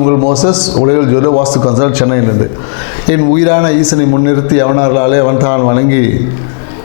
உங்கள் மோசஸ், உலகில் ஜோதி வாஸ்து கன்சல்ட், சென்னையிலிருந்து. என் உயிரான ஈசனை முன்னிறுத்தி அவனார்களாலே அவன் தான் வணங்கி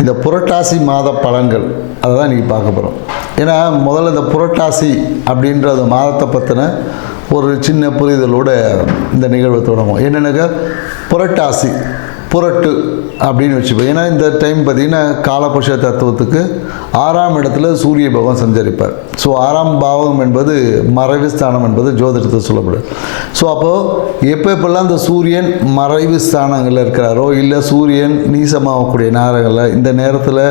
இந்த புரட்டாசி மாத பலன்கள் அதை தான் இன்றைக்கி பார்க்க போகிறோம். ஏன்னா முதல்ல இந்த புரட்டாசி அப்படின்ற அந்த மாதத்தை பற்றின ஒரு சின்ன புரிதலோட இந்த நிகழ்வை தொடங்கும். என்னென்னாக்கா புரட்டாசி, புரட்டு அப்படின்னு வச்சுப்போம். ஏன்னா இந்த டைம் பார்த்திங்கன்னா காலபுருஷ தத்துவத்துக்கு 6ஆம் இடத்துல சூரிய பகவான் சஞ்சரிப்பார். ஸோ 6ஆம் பாவம் என்பது மறைவு ஸ்தானம் என்பது ஜோதிடத்தை சொல்லப்படும். ஸோ அப்போது எப்போல்லாம் இந்த சூரியன் மறைவு ஸ்தானங்களில் இருக்கிறாரோ, இல்லை சூரியன் நீசமாகக்கூடிய நேரங்களில், இந்த நேரத்தில்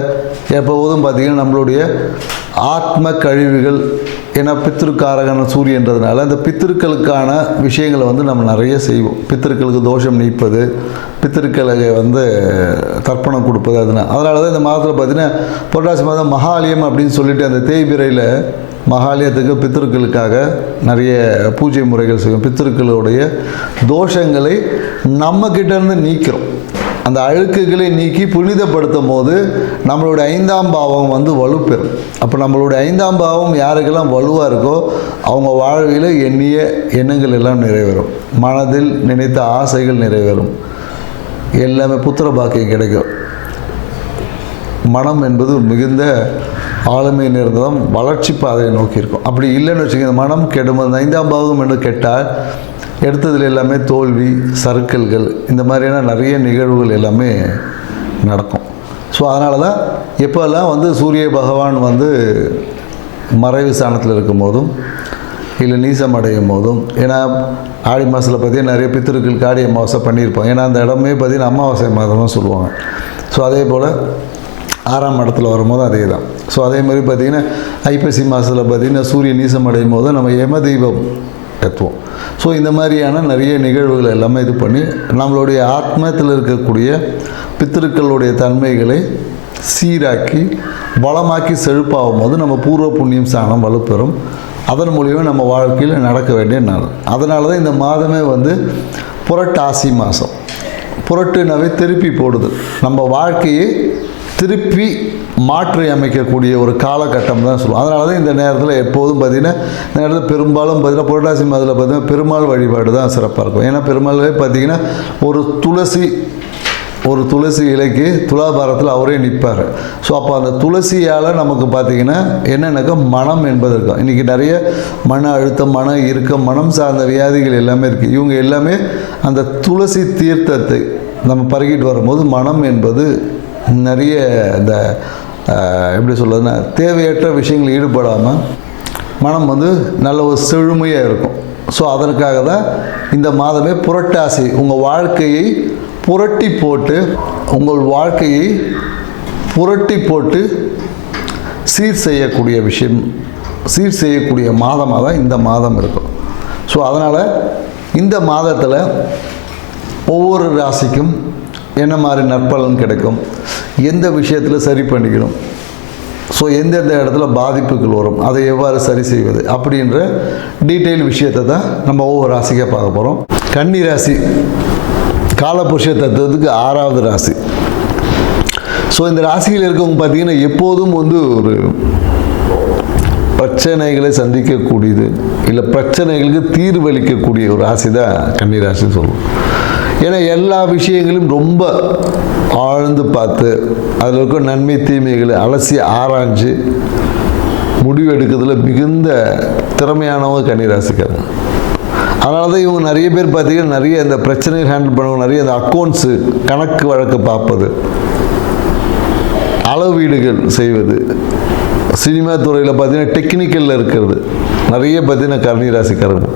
எப்போதும் பார்த்திங்கன்னா நம்மளுடைய ஆத்ம கழிவுகள், ஏன்னா பித்திருக்காரகன சூரியன்றதுனால அந்த பித்திருக்களுக்கான விஷயங்களை நம்ம நிறைய செய்வோம். பித்திருக்களுக்கு தோஷம் நீப்பது, பித்திருக்களுக்கு தர்ப்பணம் கொடுப்பது. அதனால தான் இந்த மாதத்தில் பார்த்திங்கன்னா புரட்டாசி மாதம் மகாலயம் அப்படின்னு சொல்லிட்டு அந்த தேய்பிரையில் மகாலயத்துக்கு பித்திருக்களுக்காக நிறைய பூஜை முறைகள் செய்வோம். பித்திருக்களுடைய தோஷங்களை நம்மக்கிட்டேருந்து நீக்கிறோம். அந்த அழுக்குகளை நீக்கி புனிதப்படுத்தும் போது நம்மளுடைய 5ஆம் பாவம் வலுப்பெறும். அப்போ நம்மளுடைய 5ஆம் பாவம் யாருக்கெல்லாம் வலுவாக இருக்கோ அவங்க வாழ்வில் எண்ணிய எண்ணங்கள் எல்லாம் நிறைவேறும், மனதில் நினைத்த ஆசைகள் நிறைவேறும், எல்லாமே புத்திர பாக்கியம் கிடைக்கும். மனம் என்பது மிகுந்த ஆளுமை நிறைந்ததும் வளர்ச்சி பாதையை நோக்கி இருக்கும். அப்படி இல்லைன்னு வச்சுக்கோங்க, மனம் கெடும். அந்த 5ஆம் பாவம் என்று கெட்டால் எடுத்ததில் எல்லாமே தோல்வி, சறுக்கல்கள், இந்த மாதிரியான நிறைய நிகழ்வுகள் எல்லாமே நடக்கும். ஸோ அதனால தான் எப்போல்லாம் சூரிய பகவான் மறைவு ஸ்தானத்தில் இருக்கும் போதும் இல்லை நீசம் அடையும் போதும், ஏன்னா ஆடி மாதத்தில் பார்த்திங்கன்னா நிறைய பித்திருக்களுக்கு ஆடி அமாவாசை பண்ணியிருப்போம். ஏன்னா அந்த இடமே பார்த்திங்கன்னா அமாவாசை மாதமாக சொல்லுவாங்க. ஸோ அதே போல் 6ஆம் இடத்துல வரும்போது அதே தான். ஸோ அதே மாதிரி பார்த்திங்கன்னா ஐப்பசி மாதத்தில் பார்த்திங்கன்னா சூரிய நீசம் அடையும் போது நம்ம யம தெய்வம் ஏற்றுவோம். ஸோ இந்த மாதிரியான நிறைய நிகழ்வுகள் எல்லாமே இது பண்ணி நம்மளுடைய ஆத்மத்தில் இருக்கக்கூடிய பித்திருக்களுடைய தன்மைகளை சீராக்கி வளமாக்கி செழிப்பாகும் போது நம்ம பூர்வ புண்ணியம் ஸ்தானம் வலுப்பெறும். அதன் மூலியமாக நம்ம வாழ்க்கையில் நடக்க வேண்டிய நாள். அதனால தான் இந்த மாதமே புரட்டாசி மாதம். புரட்டுனாவே திருப்பி போடுது, நம்ம வாழ்க்கையை திருப்பி மாற்றி அமைக்கக்கூடிய ஒரு காலகட்டம் தான் சொல்லுவோம். அதனால தான் இந்த நேரத்தில் எப்போதும் பார்த்திங்கன்னா இந்த நேரத்தில் பெரும்பாலும் பார்த்திங்கன்னா புரட்டாசி மாதத்தில் பார்த்திங்கன்னா பெருமாள் வழிபாடு தான் சிறப்பாக இருக்கும். ஏன்னா பெருமாளே பார்த்திங்கன்னா ஒரு துளசி இலைக்கு துலாபாரத்தில் அவரே நிற்பார். ஸோ அப்போ அந்த துளசியால் நமக்கு பார்த்திங்கன்னா என்னென்னாக்கா மனம் என்பது இருக்கும். இன்றைக்கி நிறைய மன அழுத்தம், மன இறுக்கம், மனம் சார்ந்த வியாதிகள் எல்லாமே இருக்குது. இவங்க எல்லாமே அந்த துளசி தீர்த்தத்தை நம்ம பருகிட்டு வரும்போது மனம் என்பது நிறைய இந்த எப்படி சொல்கிறதுன்னா தேவையற்ற விஷயங்கள் ஈடுபடாமல் மனம் நல்ல ஒரு செழுமையாக இருக்கும். ஸோ அதற்காக தான் இந்த மாதமே புரட்டாசி. உங்கள் வாழ்க்கையை புரட்டி போட்டு சீர் செய்யக்கூடிய விஷயம், சீர் செய்யக்கூடிய மாதமாக தான் இந்த மாதம் இருக்கும். ஸோ அதனால் இந்த மாதத்தில் ஒவ்வொரு ராசிக்கும் என்ன மாதிரி நற்பலன் கிடைக்கும், எந்த விஷயத்தில் சரி பண்ணிக்கணும், ஸோ எந்தெந்த இடத்துல பாதிப்புகள் வரும், அதை எவ்வாறு சரி செய்வது அப்படின்ற டீட்டெயில் விஷயத்தை தான் நம்ம ஒவ்வொரு ராசிக்காக பார்க்க போகிறோம். கன்னி ராசி காலபுருஷ தத்துவத்துக்கு 6ஆவது ராசி. ஸோ இந்த ராசியில் இருக்கவங்க பார்த்திங்கன்னா எப்போதும் ஒரு பிரச்சனைகளை சந்திக்கக்கூடியது, இல்லை பிரச்சனைகளுக்கு தீர்வளிக்கக்கூடிய ஒரு ராசி தான் கன்னி ராசின்னு சொல்லுவோம். ஏன்னா எல்லா விஷயங்களையும் ரொம்ப ஆழ்ந்து பார்த்து அதில் இருக்க நன்மை தீமைகளை அலசி ஆராய்ஞ்சு முடிவு எடுக்கிறதுல மிகுந்த திறமையானவங்க கன்னிராசிக்காரங்க. அதனால தான் இவங்க நிறைய பேர் பார்த்திங்கன்னா நிறைய இந்த பிரச்சனைகள் ஹேண்டில் பண்ணுவாங்க. நிறைய இந்த அக்கௌண்ட்ஸு, கணக்கு வழக்கு பார்ப்பது, அளவீடுகள் செய்வது, சினிமா துறையில் பார்த்திங்கன்னா டெக்னிக்கலில் இருக்கிறது நிறைய பார்த்திங்கன்னா கன்னிராசிக்காரங்க.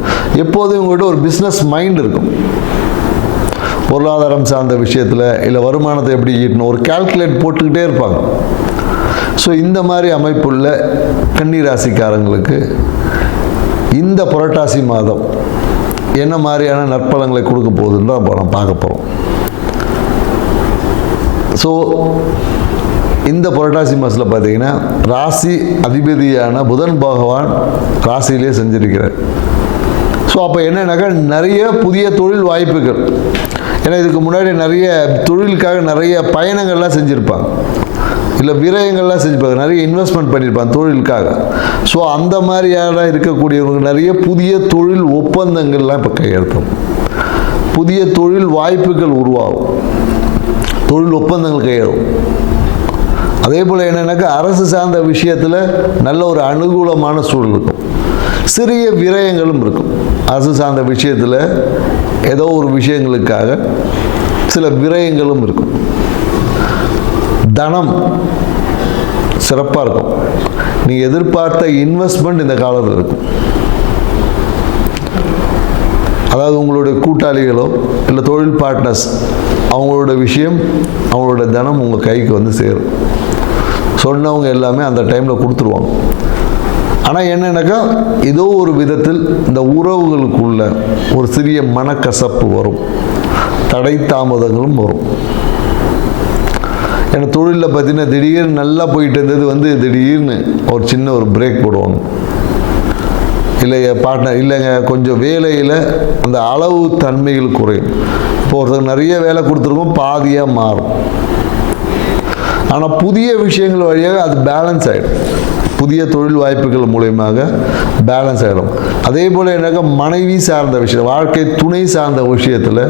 எப்போதும் இவங்ககிட்ட ஒரு பிஸ்னஸ் மைண்ட் இருக்கும். பொருளாதாரம் சார்ந்த விஷயத்தில் இல்லை வருமானத்தை எப்படி ஈட்டணும் ஒரு கால்குலேட் போட்டுக்கிட்டே இருப்பாங்க. ஸோ இந்த மாதிரி அமைப்புள்ள கன்னிராசிக்காரங்களுக்கு இந்த புரட்டாசி மாதம் என்ன மாதிரியான நற்பலங்களை கொடுக்க போகுதுன்னு தான் நம்ம பார்க்க போகிறோம். ஸோ இந்த புரட்டாசி மாதத்தில் பார்த்தீங்கன்னா ராசி அதிபதியான புதன் பகவான் ராசியிலே செஞ்சிருக்கிறார். ஸோ அப்போ என்னன்னாக்கா நிறைய புதிய தொழில் வாய்ப்புகள், ஏன்னா இதுக்கு முன்னாடி நிறைய தொழிலுக்காக நிறைய பயணங்கள்லாம் செஞ்சுருப்பாங்க. இல்லை விரயங்கள்லாம் செஞ்சுப்பாங்க, நிறைய இன்வெஸ்ட்மெண்ட் பண்ணியிருப்பாங்க தொழிலுக்காக. ஸோ அந்த மாதிரியான இருக்கக்கூடியவங்க நிறைய புதிய தொழில் ஒப்பந்தங்கள்லாம் இப்போ கையெழுத்தும், புதிய தொழில் வாய்ப்புகள் உருவாகும், தொழில் ஒப்பந்தங்கள் கையெழும். அதே போல் என்னென்னாக்கா அரசு சார்ந்த விஷயத்தில் நல்ல ஒரு அனுகூலமான சூழல் இருக்கும். சிறிய விரயங்களும் இருக்கும். அரசு சார்ந்த விஷயத்தில் ஏதோ ஒரு விஷயங்களுக்காக சில விரயங்களும் இருக்கும். தனம் சிறப்பாக இருக்கும். நீங்கள் எதிர்பார்த்த இன்வெஸ்ட்மெண்ட் இந்த காலத்தில் இருக்கும். அதாவது உங்களுடைய கூட்டாளிகளோ இல்லை தொழில் பார்ட்னர்ஸ் அவங்களோட விஷயம், அவங்களோட தனம் உங்கள் கைக்கு வந்து சேரும். சொன்னவங்க எல்லாமே அந்த டைமில் கொடுத்துருவாங்க. ஆனால் என்னன்னாக்கா ஏதோ ஒரு விதத்தில் இந்த உறவுகளுக்குள்ள ஒரு சிறிய மனக்கசப்பு வரும், தடை தாமதங்களும் வரும். ஏன்னா தொழிலில் பார்த்தீங்கன்னா திடீர்னு நல்லா போயிட்டு இருந்தது வந்து திடீர்னு ஒரு சின்ன ஒரு பிரேக் போடுவாங்க. இல்லைங்க பார்ட்னர், இல்லைங்க கொஞ்சம் வேலையில் அந்த அளவு தன்மைகள் குறையும். இப்போ ஒருத்தர் நிறைய வேலை கொடுத்துருக்கோம், பாதியாக மாறும். ஆனால் புதிய விஷயங்கள் வழியாக அது பேலன்ஸ் ஆகிடும். புதிய தொழில் வாய்ப்புகள் மூலயமாக பேலன்ஸ் ஆகிடும். அதே போல் எனக்கு மனைவி சார்ந்த விஷயம், வாழ்க்கை துணை சார்ந்த விஷயத்தில்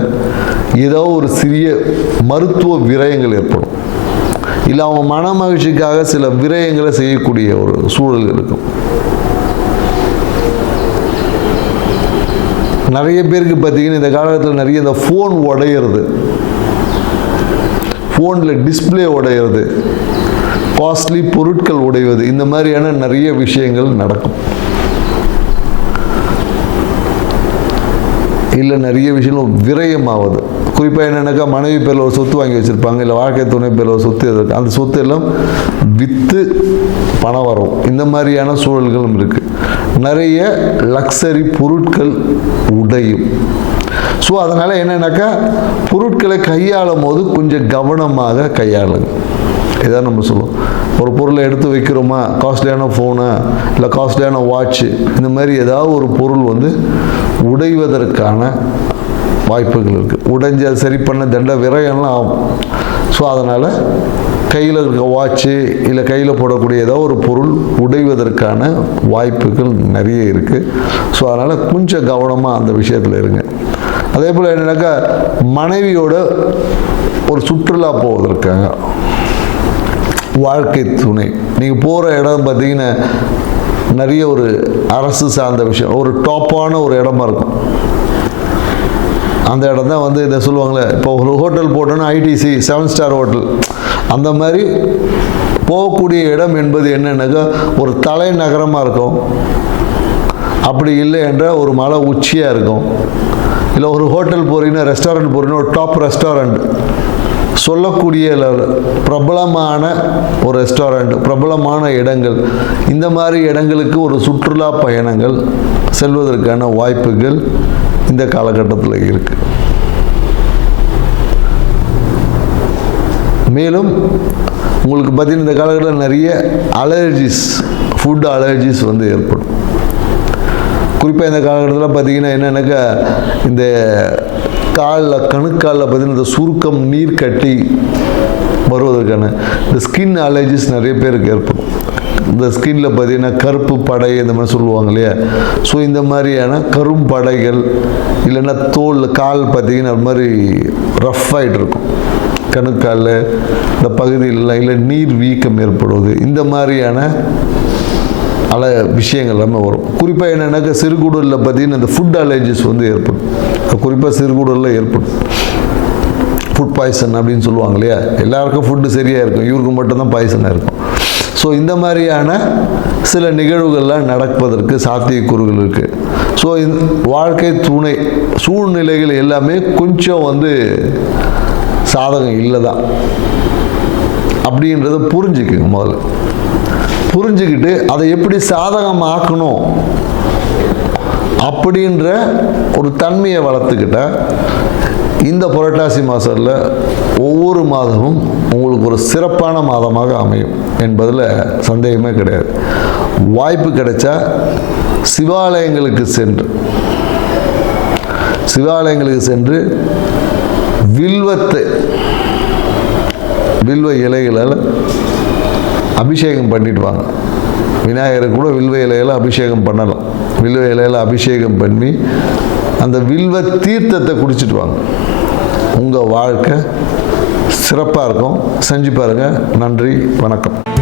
ஏதோ ஒரு சிறிய மருத்துவ விரயங்கள் ஏற்படும். இல்லை அவங்க மன மகிழ்ச்சிக்காக சில விரயங்களை செய்யக்கூடிய ஒரு சூழல் இருக்கும். நிறைய பேருக்கு பார்த்தீங்கன்னா இந்த காலகட்டத்தில் நிறைய இந்த ஃபோன் உடையிறது, ஃபோனில் டிஸ்பிளே உடையிறது, காஸ்ட்லி பொருட்கள் உடைவது, இந்த மாதிரியான நிறைய விஷயங்கள் நடக்கும். இல்லை நிறைய விஷயங்கள் விரயமாவது. குறிப்பாக என்னென்னாக்கா மனைவி பேரில் ஒரு சொத்து வாங்கி வச்சுருப்பாங்க, இல்லை வாழ்க்கை துணை பேரில் ஒரு சொத்து இருக்குது, அந்த சொத்து எல்லாம் விற்று பணம் வரும். இந்த மாதிரியான சூழல்களும் இருக்குது. நிறைய லக்ஸரி பொருட்கள் உடையும். ஸோ அதனால் என்னென்னாக்கா பொருட்களை கையாளும் போது கொஞ்சம் கவனமாக கையாளுங்க. இதான் நம்ம சொல்லுவோம். ஒரு பொருளை எடுத்து வைக்கிறோமா, காஸ்ட்லியான ஃபோனு இல்லை காஸ்ட்லியான வாட்ச்சு, இந்த மாதிரி ஏதாவது ஒரு பொருள் வந்து உடைவதற்கான வாய்ப்புகள் இருக்குது. உடைஞ்சி அது சரி பண்ண தண்ட விரயம்லாம் ஆகும். ஸோ அதனால் கையில் இருக்க வாட்ச்சு இல்லை கையில் போடக்கூடிய ஏதோ ஒரு பொருள் உடைவதற்கான வாய்ப்புகள் நிறைய இருக்குது. ஸோ அதனால் கொஞ்சம் கவனமாக அந்த விஷயத்தில் இருங்க. அதே போல் என்னன்னாக்கா மனைவியோட ஒரு சுற்றுலா போவதற்காக வாழ்க்கை துணை நீங்கள் போகிற இடம் பார்த்தீங்கன்னா நிறைய ஒரு அரசு சார்ந்த விஷயம், ஒரு டாப்பான ஒரு இடமா இருக்கும். அந்த இடம் தான் வந்து இதை சொல்லுவாங்களே, இப்போ ஒரு ஹோட்டல் போட்டோன்னா ஐடிசி 7 ஸ்டார் ஹோட்டல், அந்த மாதிரி போகக்கூடிய இடம் என்பது என்னன்னாக்கா ஒரு தலைநகரமாக இருக்கும். அப்படி இல்லை என்ற ஒரு மலை உச்சியாக இருக்கும். இல்லை ஒரு ஹோட்டல் போகிறீங்கன்னா, ரெஸ்டாரண்ட் போகிறீங்கன்னா ஒரு டாப் ரெஸ்டாரண்ட் சொல்லக்கூடிய பிரபலமான ஒரு ரெஸ்டாரண்ட், பிரபலமான இடங்கள், இந்த மாதிரி இடங்களுக்கு ஒரு சுற்றுலா பயணங்கள் செல்வதற்கான வாய்ப்புகள் இந்த காலகட்டத்தில் இருக்கு. மேலும் உங்களுக்கு பார்த்தீங்கன்னா இந்த காலகட்டத்தில் நிறைய அலர்ஜிஸ், ஃபுட் அலர்ஜிஸ் வந்து ஏற்படும். குறிப்பாக இந்த காலகட்டத்தில் பார்த்தீங்கன்னா என்னென்னாக்கா இந்த காலில் கணுக்காலில் பார்த்தீங்கன்னா இந்த சுருக்கம், நீர் கட்டி வருவதற்கான இந்த ஸ்கின் அலர்ஜிஸ் நிறைய பேருக்கு ஏற்படும். இந்த ஸ்கின்னில் பார்த்தீங்கன்னா கருப்பு படை இந்த மாதிரி சொல்லுவாங்க இல்லையா. ஸோ இந்த மாதிரியான கரும்படைகள், இல்லைன்னா தோல் கால் பார்த்தீங்கன்னா அது மாதிரி ரஃப் ஆகிட்டு இருக்கும். கணுக்காலில் இந்த பகுதியில் இல்லை நீர் வீக்கம் ஏற்படுவது, இந்த மாதிரியான விஷயங்கள் எல்லாமே வரும். குறிப்பாக என்னென்னாக்கா சிறுகுடலில் பார்த்தீங்கன்னா இந்த ஃபுட் அலர்ஜிஸ் வந்து ஏற்படும். குறிப்பாக சிறுகுடலில் ஏற்படும். ஃபுட் பாய்சன் அப்படின்னு சொல்லுவாங்க இல்லையா. எல்லாருக்கும் ஃபுட்டு சரியாக இருக்கும், இவருக்கு மட்டும்தான் பாய்சனாக இருக்கும். ஸோ இந்த மாதிரியான சில நிகழ்வுகள்லாம் நடப்பதற்கு சாத்தியக்கூறுகள் இருக்குது. ஸோ வாழ்க்கை துணை சூழ்நிலைகள் எல்லாமே கொஞ்சம் வந்து சாதகம் இல்லை தான் அப்படின்றத புரிஞ்சுக்குங்க. முதல்ல புரிஞ்சுக்கிட்டு அதை எப்படி சாதகமாக்கணும் அப்படின்ற ஒரு தன்மையை வளர்த்துக்கிட்ட இந்த புரட்டாசி மாதத்தில் ஒவ்வொரு மாதமும் உங்களுக்கு ஒரு சிறப்பான மாதமாக அமையும் என்பதில் சந்தேகமே கிடையாது. வாய்ப்பு கிடைச்சா சிவாலயங்களுக்கு சென்று வில்வ இலைகளால் அபிஷேகம் பண்ணிட்டு வாங்க. விநாயகருக்கு கூட வில்வ இலையில் அபிஷேகம் பண்ணலாம். வில்வ இலையில் அபிஷேகம் பண்ணி அந்த வில்வ தீர்த்தத்தை குடிச்சிட்டு வாங்க. உங்கள் வாழ்க்கை சிறப்பாக இருக்கும். செஞ்சு பாருங்கள். நன்றி, வணக்கம்.